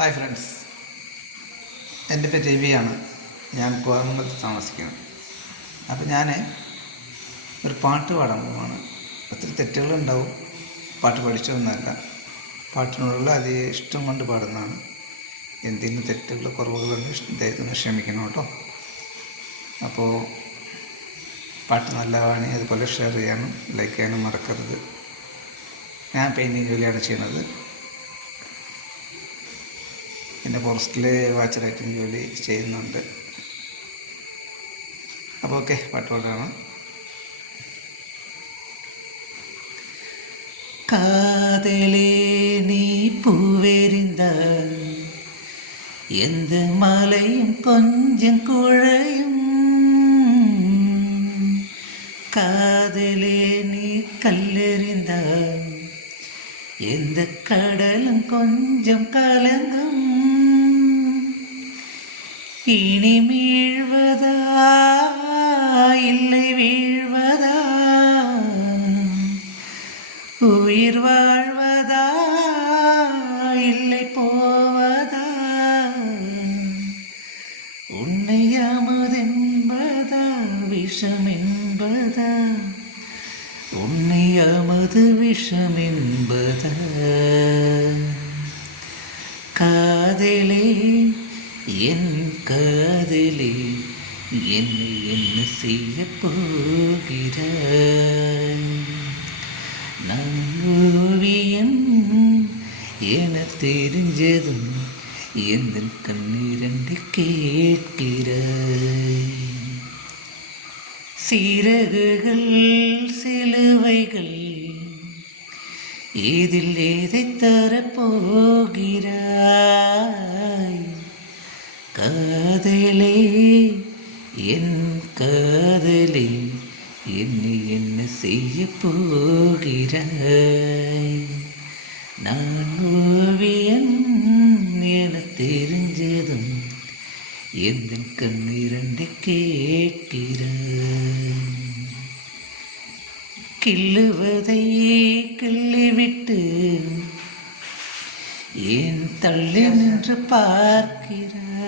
Hi friends, എൻ്റെ പേര് രവിയാണ്. ഞാൻ കോതമംഗലത്ത് താമസിക്കുന്നു. അപ്പോൾ ഞാൻ ഒരു പാട്ട് പാടാൻ പോവാണ്. ഒത്തിരി തെറ്റുകളുണ്ടാവും, പാട്ട് പഠിച്ചതൊന്നുമല്ല. പാട്ടിനോടുള്ള അതി ഇഷ്ടം കൊണ്ട് പാടുന്നതാണ്. എന്തെങ്കിലും തെറ്റുകൾ കുറവുകളുണ്ട്, ദയവായി ക്ഷമിക്കണം കേട്ടോ. അപ്പോൾ പാട്ട് നല്ലതാണെങ്കിൽ അതുപോലെ ഷെയർ ചെയ്യാനും ലൈക്ക് ചെയ്യാനും മറക്കരുത്. ഞാൻ പെയിൻറ്റിങ് ജോലിയാണ് ചെയ്യുന്നത്. പിന്നെ ഫോറസ്റ്റിൽ വാച്ചറായിട്ടും ജോലി ചെയ്യുന്നുണ്ട്. അപ്പോൾ ഓക്കെ, പാട്ട് പാടാണ്. காதலே நீ பூவெறிந்தால் எந்த மலையும் கொஞ்சம் குழையும். காதலே நீ கல்லெறிந்தால் எந்த கடலும் கொஞ்சம் கலங்கும். இனி மீழ்வதா இல்லை வீழ்வதா, உயிர் வாழ்வதா இல்லை போவதா, உன்னை அமுதென்பதா விஷம் என்பதா, உன்னை அமுது விஷம் என்பதா. காதலே என் காதலே, என்னை என்ன செய்ய போகிறாய்? நான் ஓவியன் என தெரிஞ்சதும் எந்த கண்ணீரண்டு கேட்கிறாய். சிறகுகள் சிலுவைகள், இதில் எதை தரப்போகிறாய்? காதலே என் காதலே, என்னை என்ன செய்ய போகிறாய்? நான் ஓவியன் என தெரிஞ்சதும் எந்த கண்ணிரண்டை கேட்கிறாய். கிள்ளுவதை கிள்ளிவிட்டு ஏன் தள்ளி நின்று பார்க்கிறாய்?